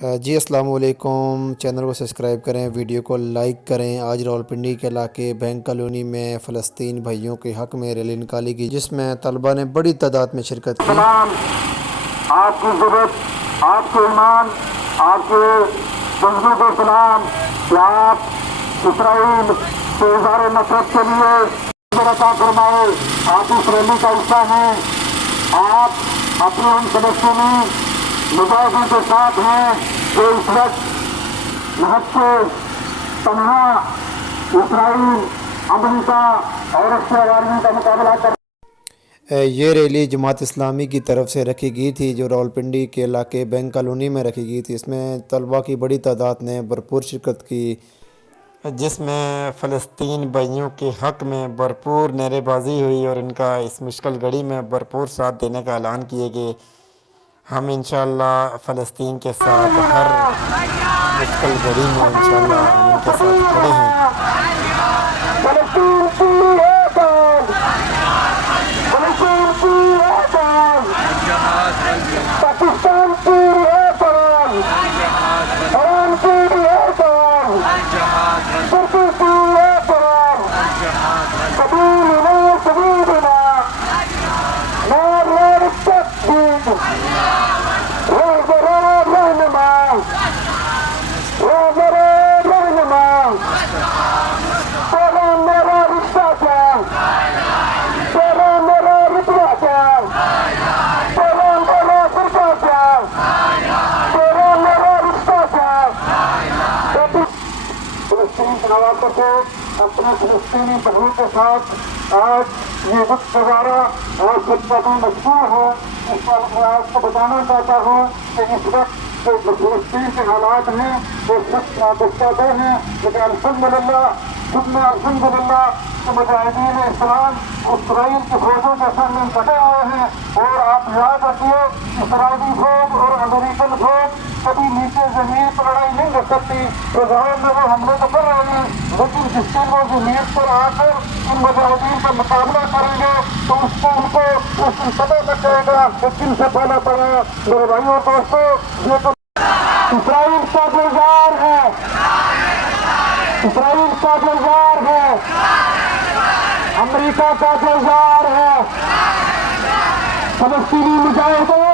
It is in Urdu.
جی السلام علیکم، چینل کو سبسکرائب کریں، ویڈیو کو لائک کریں۔ آج راولپنڈی کے علاقے بینک کالونی میں فلسطین بھائیوں کے حق میں ریلی نکالی گئی، جس میں طلبہ نے بڑی تعداد میں شرکت کی۔ سلام، آپ کی ضرورت، آپ کے ایمان، آپ کے جذبے کو سلام کہ آپ اسرائیل کے اظہار نفرت کے لیے عطا فرمائے۔ آپ اس ریلی کا حصہ ہیں، آپ اپنے ان فلسطینی مجاہدین کے ساتھ ہیں جو اس وقت محض سے تنہا اسرائیل، امریکہ اور اس کے عوالمی کا مقابلہ کر یہ ریلی جماعت اسلامی کی طرف سے رکھی گئی تھی، جو راولپنڈی کے علاقے بینک کالونی میں رکھی گئی تھی۔ اس میں طلبہ کی بڑی تعداد نے بھرپور شرکت کی، جس میں فلسطین بھائیوں کے حق میں بھرپور نعرے بازی ہوئی اور ان کا اس مشکل گھڑی میں بھرپور ساتھ دینے کا اعلان کیے گئے۔ ہم انشاءاللہ فلسطین کے ساتھ ہر مشکل گھڑی میں انشاءاللہ ہم ان کے ساتھ کھڑے ہیں۔ فلسطین کی آزاد، فلسطین کی آزاد، پاکستان کی آزاد، ایران کی آزاد، ترکی کی آزاد، سبیلنا سبیلنا، نار نار التکبیر، رہبر رہنما، رہبر رہنما، سلام میرا رشتہ کیا، سلام میرا رتبہ کیا، سلام میرا فرقہ کیا، سلام میرا رشتہ کیا۔ فلسطین کے حوالے سے اپنے فلسطینی بھائیوں کے ساتھ آج یہ وقت گزارا اور خطبہ بھی مشہور ہے۔ اس پر میں آپ کو بتانا چاہتا ہوں کہ اس وقت جو فلسطین کے حالات ہیں وہ سخت ناگفتہ ہیں، لیکن الحمدللہ ثم الحمدللہ کہ مجاہدین اسلام اسرائیل کی فوجوں کے سامنے ڈٹے ہوئے ہیں۔ اور آپ یاد رکھیے اسرائیلی فوج اور امریکن فوج کبھی نیچے زمین پر لڑائی نہیں کر سکتی، تو ظاہر میں وہ حملے تو کر رہے ہیں، لیکن جس دن وہ زمین پر آ کر ان مجاہدین کا مقابلہ کریں گے تو اس کو ان کو اس دن پتہ لگ جائے گا کہ کن سے پہلا پڑا۔ میرے بھائیوں دوستوں، یہ تو اسرائیل کا گلزار ہے، اسرائیل کا گلزار ہے، امریکہ کا گلزار ہے، فلسطینی مجاہدین